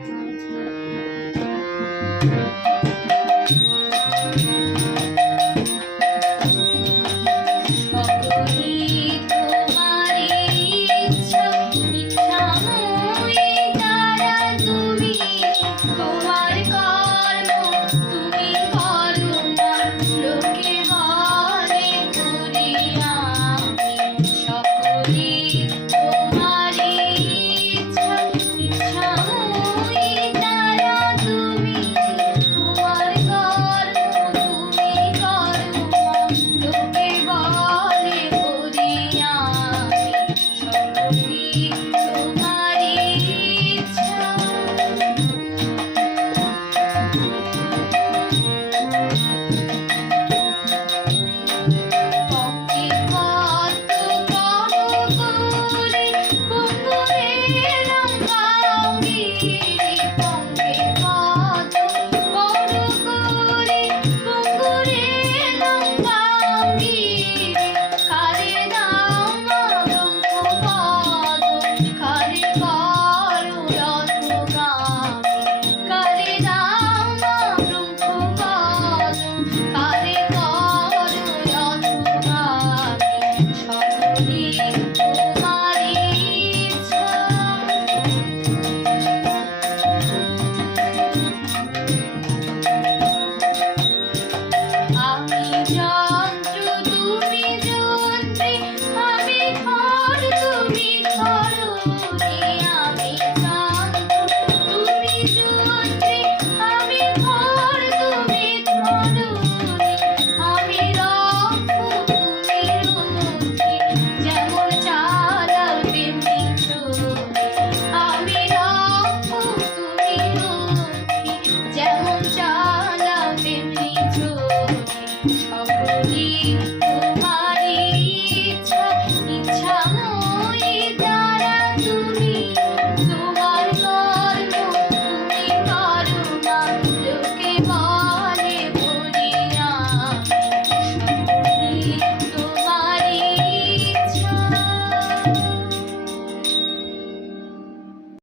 Thank you. Thank you.